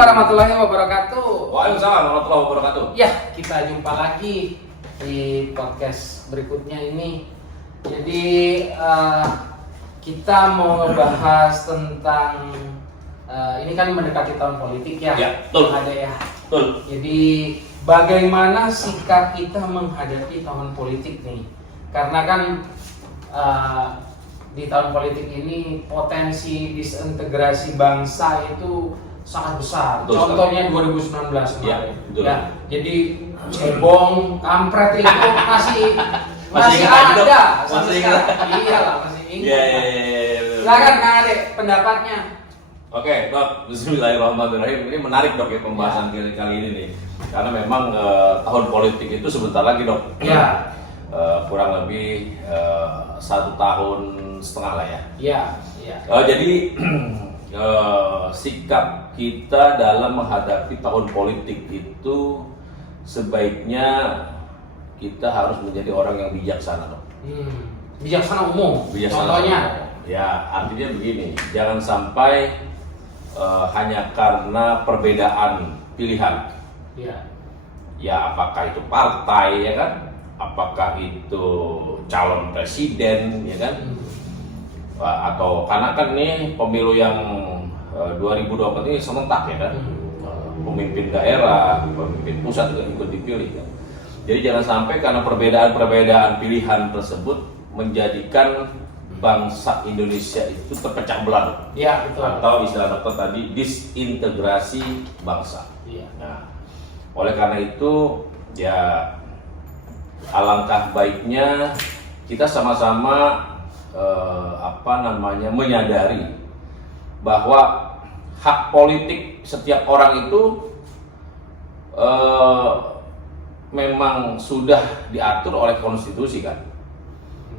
warahmatullahi wabarakatuh. Waalaikumsalam warahmatullahi wabarakatuh. Ya, kita jumpa lagi di podcast berikutnya ini. Jadi kita mau ngebahas tentang ini kan mendekati tahun politik ya. Ya, betul. Ada ya. Betul. Jadi bagaimana sikap kita menghadapi tahun politik nih? Karena kan di tahun politik ini potensi disintegrasi bangsa itu sangat besar. Betul, contohnya 2019 kemarin. Ya, jadi cebong, kampret itu masih ingat, ada. masih ingat. Iyalah, masih ingat. Ya. Silakan Kang Ade pendapatnya. Oke, Dok. Bismillahirrahmanirrahim. Ini menarik, Dok, ya pembahasan kali ini nih. Karena memang tahun politik itu sebentar lagi, Dok. Ya. Kurang lebih 1,5 tahun lah ya. Iya. Jadi sikap kita dalam menghadapi tahun politik itu sebaiknya kita harus menjadi orang yang bijaksana, Dok. Bijaksana umum. Bijaksana Contohnya? umum. Ya, artinya begini, jangan sampai hanya karena perbedaan pilihan. Iya. Ya, apakah itu partai, ya kan? Apakah itu calon presiden, ya kan? Atau karena kan ini pemilu yang 2024 ini serentak, ya kan? Pemimpin daerah, pemimpin pusat juga ikut dipilih, kan? Jadi jangan sampai karena perbedaan pilihan tersebut menjadikan bangsa Indonesia itu terpecah belah. Iya, betul. Atau istilah dokter tadi disintegrasi bangsa. Iya. Nah, oleh karena itu ya alangkah baiknya kita sama-sama menyadari bahwa hak politik setiap orang itu memang sudah diatur oleh konstitusi, kan,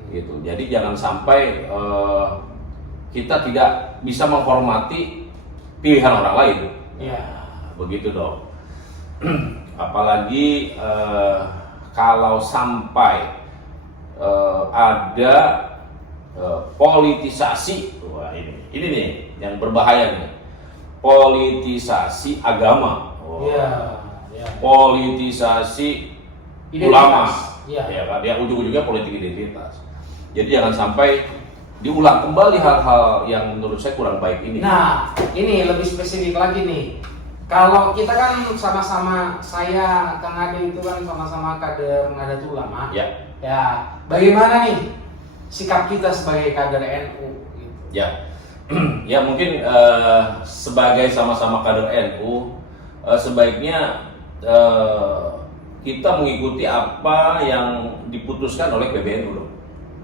gitu. Jadi jangan sampai kita tidak bisa menghormati pilihan orang lain. Ya. Begitu, Dok. Apalagi kalau sampai ada politisasi, wah ini nih yang berbahaya nih, politisasi agama, politisasi ulama, ya kan, ya ujung-ujungnya politik identitas. Jadi jangan sampai diulang kembali hal-hal yang menurut saya kurang baik ini. Nah, ini lebih spesifik lagi nih. Kalau kita kan sama-sama, saya Kang Ade itu kan sama-sama kader Nahdlatul Ulama. Ya. Ya, bagaimana nih sikap kita sebagai kader NU? Gitu. Ya, ya mungkin sebagai sama-sama kader NU, sebaiknya kita mengikuti apa yang diputuskan oleh PBNU, loh.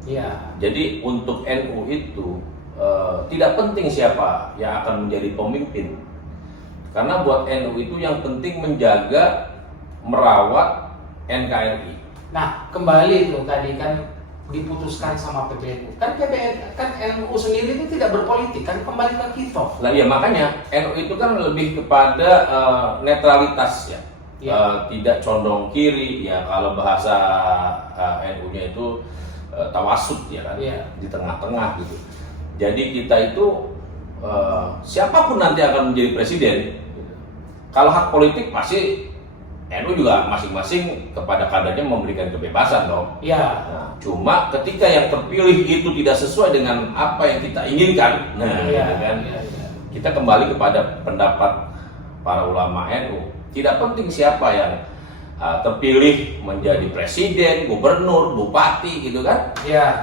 Ya. Jadi untuk NU itu tidak penting siapa yang akan menjadi pemimpin. Karena buat NU itu yang penting menjaga, merawat NKRI. Nah, kembali tuh tadi kan diputuskan sama PBNU. Kan NU sendiri itu tidak berpolitik, kan kembali ke kita. Nah, ya makanya NU itu kan lebih kepada netralitas, ya. Tidak condong kiri, ya, kalau bahasa NU-nya itu tawasud, ya kan, di tengah-tengah gitu. Jadi kita itu siapapun nanti akan menjadi presiden. Kalau hak politik pasti NU juga masing-masing kepada kadernya memberikan kebebasan, dong. Iya. Nah, cuma ketika yang terpilih itu tidak sesuai dengan apa yang kita inginkan, kita kembali kepada pendapat para ulama NU. Tidak penting siapa yang terpilih menjadi presiden, gubernur, bupati, gitu kan,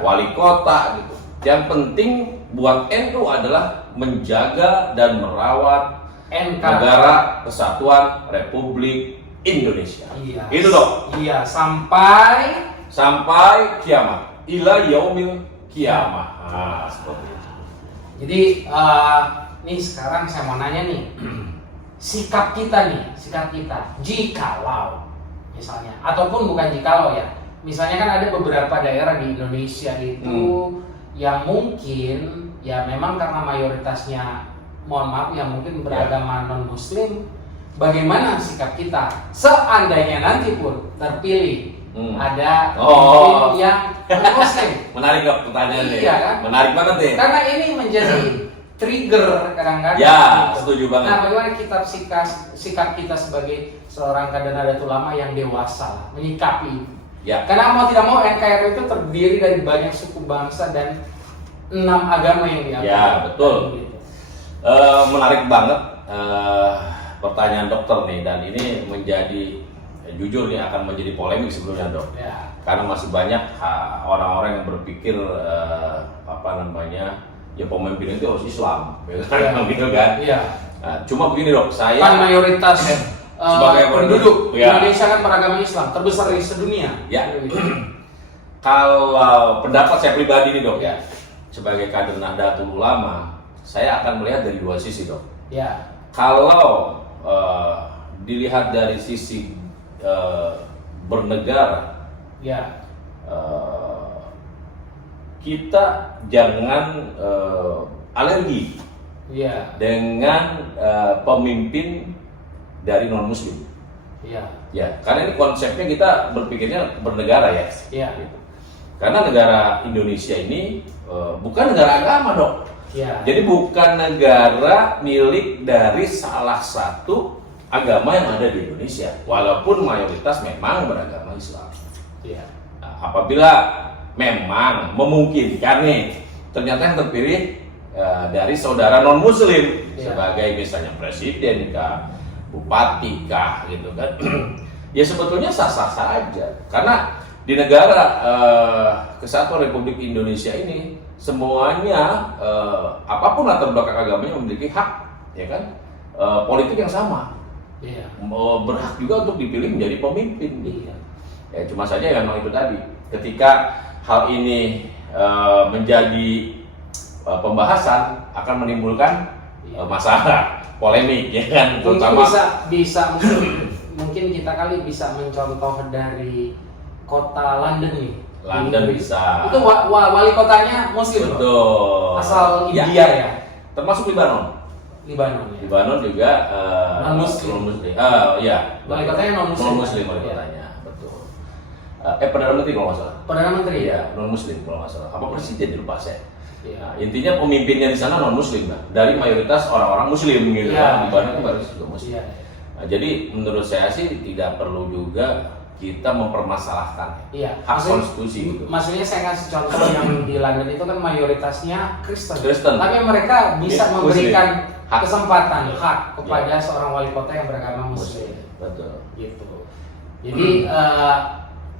wali kota, gitu. Yang penting buat NU adalah menjaga dan merawat negara Kesatuan Republik Indonesia. Iya. Itu, Dok. Iya, sampai kiamat. Ila yaumil kiamah. Nah, seperti itu. Jadi nih sekarang saya mau nanya nih, sikap kita jikalau misalnya, ataupun bukan jikalau ya, misalnya kan ada beberapa daerah di Indonesia itu yang mungkin ya memang karena mayoritasnya, mohon maaf ya, mungkin beragama non muslim. Bagaimana sikap kita seandainya nanti pun terpilih ada pemimpin yang non muslim? Menarik, Dok, pertanyaannya. Iya kan? Menarik banget deh. Karena ini menjadi trigger kadang-kadang. Ya, gitu. setuju banget. Nah, bagaimana sikap kita sebagai seorang kader Nahdlatul Ulama yang dewasa menyikapi? Ya. Karena mau tidak mau NKRI itu terdiri dari banyak suku bangsa dan 6 agama yang diakui. Ya, betul. Gitu. Menarik banget pertanyaan dokter nih, dan ini menjadi jujur nih akan menjadi polemik sebelumnya dok. Ya. Karena masih banyak orang-orang yang berpikir ya pemimpin itu harus Islam, gitu kan? Iya. Nah, cuma begini dok, saya Kan mayoritas sebagai penduduk ya. Indonesia kan beragama Islam terbesar di sedunia. Ya. Kalau pendapat saya pribadi nih dok ya, sebagai kader Nahdlatul Ulama, saya akan melihat dari dua sisi dok. Ya. Kalau dilihat dari sisi bernegara, Ya. kita jangan alergi Ya. dengan pemimpin dari non Muslim. Ya. Ya, karena ini konsepnya kita berpikirnya bernegara ya. Ya. Gitu. Karena negara Indonesia ini bukan negara agama dok. Ya. Jadi bukan negara milik dari salah satu agama yang ada di Indonesia, walaupun mayoritas memang beragama Islam. Ya. Nah, apabila memang memungkinkan nih, ternyata yang terpilih dari saudara non Muslim sebagai misalnya presiden kah, bupati kah, gitu kan? Ya sebetulnya sah-sah saja, karena di negara Kesatuan Republik Indonesia ini semuanya apapun latar belakang agamanya memiliki hak, ya kan, politik yang sama. Iya. Berhak juga untuk dipilih menjadi pemimpin. Iya. Ya cuma saja memang itu tadi, ketika hal ini menjadi pembahasan akan menimbulkan masalah polemik, ya kan, Mungkin bisa mungkin kita kali bisa mencontoh dari kota London nih. London bisa. Itu wali kotanya Muslim. Betul. Asal India ya. Termasuk Libanon. Libanon ya. Libanon juga Non-Muslim. Ya. Wali kotanya non-Muslim. Non-Muslim wali kotanya, betul. Perdana Menteri kalau nggak salah. Perdana Menteri ya. Non-Muslim kalau nggak salah. Apa presiden lupa saya. Ya. Nah, intinya pemimpinnya di sana non-Muslim, nah, dari mayoritas orang-orang Muslim gitu Ya. kan. Libanon itu mayoritas juga Muslim. Ya. Nah, jadi menurut saya sih tidak perlu juga kita mempermasalahkan hak konstitusi. Maksudnya saya kasih contoh yang di London itu kan mayoritasnya Kristen. Tapi mereka bisa Muslim. memberikan Hak. kesempatan hak kepada seorang wali kota yang beragama Muslim. Betul. Gitu. Jadi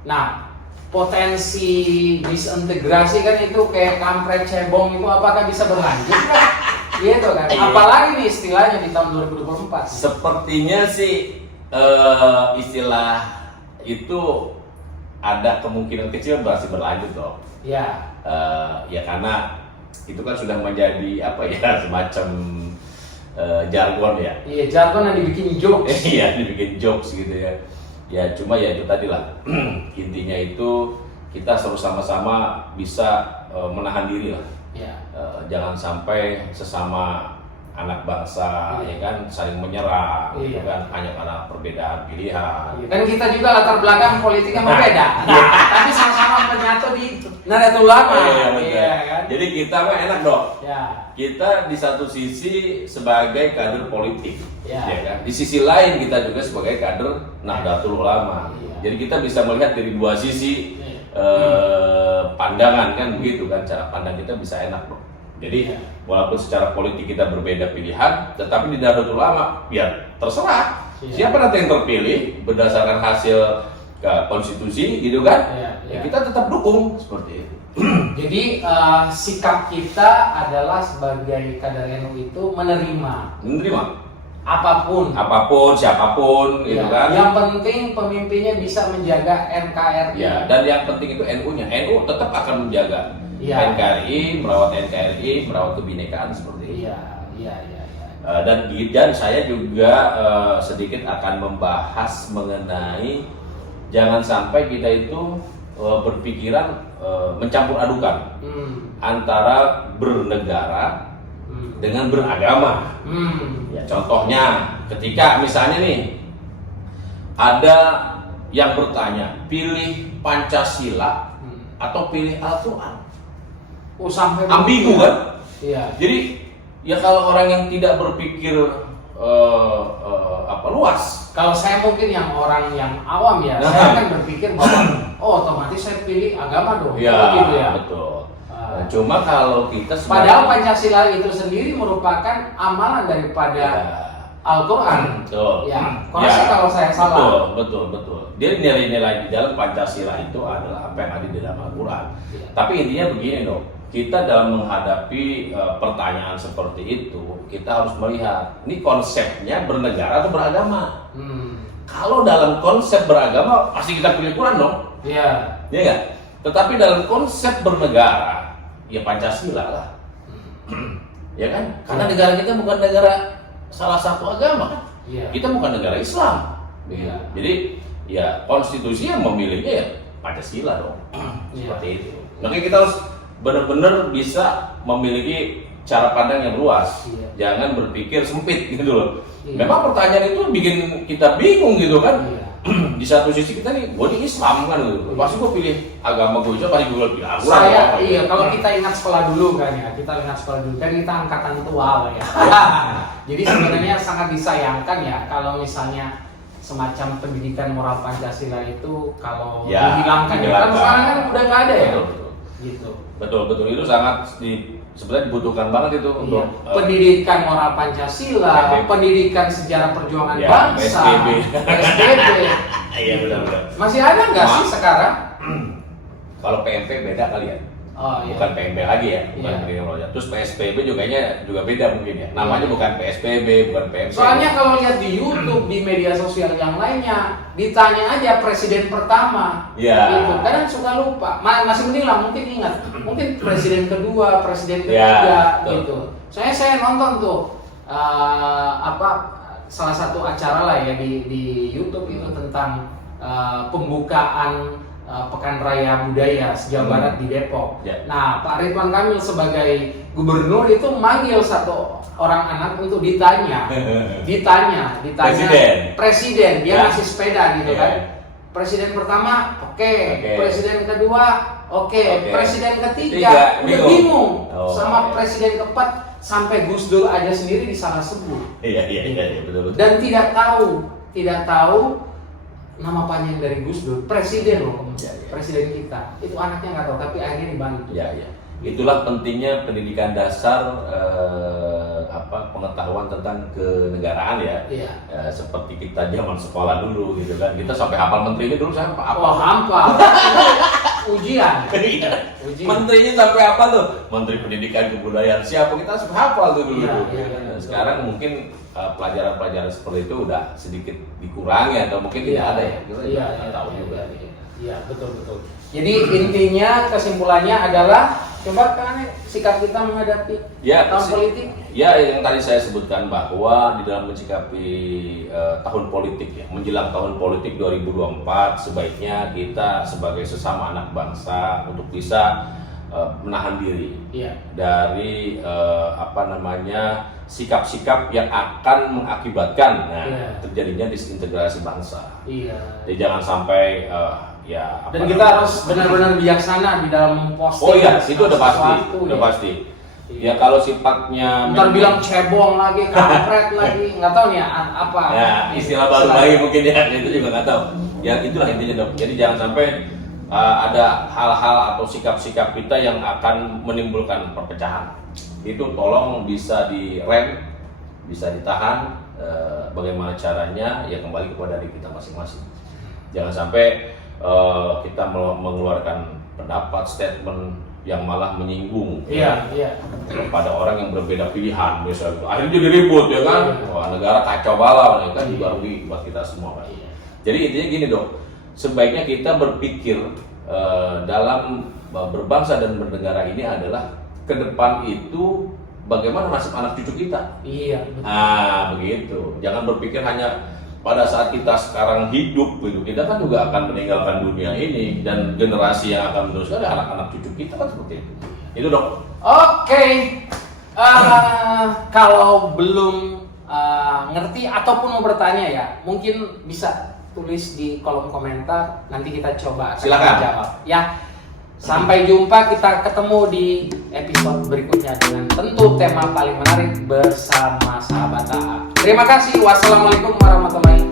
nah, potensi disintegrasi kan itu kayak kampret cebong itu apakah bisa berlanjut kan? Gitu kan. Apalagi nih istilahnya di tahun 2024. Sepertinya sih istilah itu ada kemungkinan kecil masih berlanjut dong. Ya. Ya karena itu kan sudah menjadi apa ya, semacam jargon ya. Iya, jargon yang dibikin jokes. Iya, dibikin jokes gitu ya. Ya cuma ya itu tadi lah. Intinya itu kita selalu sama-sama bisa menahan diri lah. Ya. Jangan sampai sesama anak bangsa ya kan saling menyerang, gitu kan, hanya karena perbedaan pilihan. Kan kita juga latar belakang politiknya berbeda, tapi sama-sama menyatu di Nahdlatul Ulama. Iya, kan? Jadi kita mah enak dong. Ya. Kita di satu sisi sebagai kader politik, ya kan? Di sisi lain kita juga sebagai kader Nahdlatul Ulama. Ya. Jadi kita bisa melihat dari dua sisi pandangan kan begitu kan, cara pandang kita bisa enak dong. Jadi walaupun secara politik kita berbeda pilihan, tetapi di Nahdlatul Ulama ya terserah siapa nanti yang terpilih berdasarkan hasil konstitusi gitu kan, ya kita tetap dukung seperti itu. Jadi sikap kita adalah sebagai kader NU itu menerima apapun siapapun gitu kan. Yang penting pemimpinnya bisa menjaga NKRI. Ya, dan yang penting itu NU-nya. NU tetap akan menjaga NKRI, merawat NKRI, merawat kebinekaan seperti itu. Iya. Dan saya juga sedikit akan membahas mengenai jangan sampai kita itu berpikiran mencampur adukan antara bernegara dengan beragama. Ya, contohnya ketika misalnya nih ada yang bertanya pilih Pancasila atau pilih Al-Quran, sampai ambigu kan? Iya. Jadi Ya kalau orang yang tidak berpikir luas. Kalau saya mungkin yang orang yang awam ya, saya kan berpikir bahwa otomatis saya pilih agama dong. Ya, gitu ya. betul. Cuma kalau kita padahal Pancasila itu sendiri merupakan amalan daripada Al-Quran. Betul. Ya, koreksi kalau saya salah. Betul. Jadi nilai-nilai di dalam Pancasila itu adalah apa yang ada di dalam Al-Quran. Ya. Tapi intinya begini dong, kita dalam menghadapi pertanyaan seperti itu, kita harus melihat ini konsepnya bernegara atau beragama. Kalau dalam konsep beragama pasti kita pilih Quran dong. Iya. Iya nggak? Tetapi dalam konsep bernegara, ya Pancasila lah. Ya kan? Karena negara kita bukan negara salah satu agama kan? Iya. Kita bukan negara Islam. Iya. Jadi ya konstitusi yang memilihnya ya Pancasila dong. Seperti itu. Makanya kita harus benar-benar bisa memiliki cara pandang yang luas. Iya. Jangan berpikir sempit gitu loh. Iya. Memang pertanyaan itu bikin kita bingung gitu kan. Iya. Di satu sisi kita nih, gue di Islam kan gitu. Pasti gue pilih agama gue Islam, pasti gue pilih Al-Quran. Iya, kalau kita ingat sekolah dulu kan ya, kita angkatan tua lah ya. Jadi sebenarnya sangat disayangkan ya kalau misalnya semacam pendidikan moral Pancasila itu kalau dihilangkan ya. Kan sekarang kan udah nggak ada ya. Gitu. Betul, itu sangat sebenarnya dibutuhkan banget itu untuk pendidikan moral Pancasila, pendidikan sejarah perjuangan bangsa, PSBB. Iya benar. Masih ada nggak sih sekarang? Kalau PMP beda kali ya. Bukan PMP lagi ya, bukan pendidikan moral. Terus PSBB juga beda mungkin ya. Namanya bukan PSBB, bukan PMP. Soalnya kalau lihat di YouTube, di media sosial yang lainnya, ditanya aja presiden pertama, gitu. Kadang suka lupa. Masih mending lah, mungkin ingat. Mungkin presiden kedua, presiden ketiga, gitu. Saya nonton tuh salah satu acara lah ya di YouTube itu tentang pembukaan Pekan Raya Budaya Jawa Barat di Depok. Nah, Pak Ridwan Kamil sebagai gubernur itu manggil satu orang anak untuk ditanya presiden dia ngasih sepeda gitu kan. Presiden pertama oke. Presiden kedua oke. Presiden ketiga udah bingung sama presiden keempat, sampai Gus Dur aja sendiri disalah sebut. Iya betul. Dan tidak tahu nama panjang dari Gus Dur, presiden loh, presiden kita. Itu anaknya nggak tahu, tapi akhirnya dibantu. Iya. Itulah pentingnya pendidikan dasar, pengetahuan tentang kenegaraan ya. Iya. Seperti kita zaman sekolah dulu gitu kan. Kita sampai hafal menterinya dulu sampai apa? Hafal. Ujian. Menterinya sampai apa tuh? Menteri Pendidikan Kebudayaan siapa, kita sampai hafal tuh dulu. Iya. Sekarang mungkin pelajaran-pelajaran seperti itu udah sedikit dikurangi atau mungkin tidak ada ya. Kita nggak tahu juga. Iya, betul. Jadi intinya kesimpulannya adalah coba kan sikap kita menghadapi tahun politik. Ya, yang tadi saya sebutkan bahwa di dalam mensikapi tahun politik ya, menjelang tahun politik 2024 sebaiknya kita sebagai sesama anak bangsa untuk bisa menahan diri dari sikap-sikap yang akan mengakibatkan terjadinya disintegrasi bangsa. Jadi jangan sampai dan kita harus benar-benar bijaksana di dalam memposting. Itu udah pasti. Ya kalau sifatnya ntar bilang cebong lagi, kampret lagi, nggak tahu nih apa. Ya istilah baru lagi mungkin ya, itu juga nggak tahu. Ya itulah intinya dong. Jadi jangan sampai ada hal-hal atau sikap-sikap kita yang akan menimbulkan perpecahan. Itu tolong bisa direm, bisa ditahan. Bagaimana caranya? Ya kembali kepada diri kita masing-masing. Jangan sampai kita mengeluarkan pendapat, statement yang malah menyinggung kepada orang yang berbeda pilihan misalnya. Akhirnya jadi ribut ya kan. Wah, negara kacau balau ya kan, juga rugi buat kita semua kan. Jadi intinya gini dong, sebaiknya kita berpikir dalam berbangsa dan bernegara ini adalah ke depan itu bagaimana nasib anak cucu kita. Iya, betul. Begitu. Jangan berpikir hanya pada saat kita sekarang hidup gitu, kita kan juga akan meninggalkan dunia ini dan generasi yang akan meneruskan anak-anak cucu kita kan seperti itu. Itu dong. Oke. Kalau belum ngerti ataupun mau bertanya ya, mungkin bisa tulis di kolom komentar, nanti kita coba silakan jawab. Ya. Sampai jumpa, kita ketemu di episode berikutnya. selanjutnya dengan tentu tema paling menarik bersama sahabat AA. Terima kasih. Wassalamualaikum warahmatullahi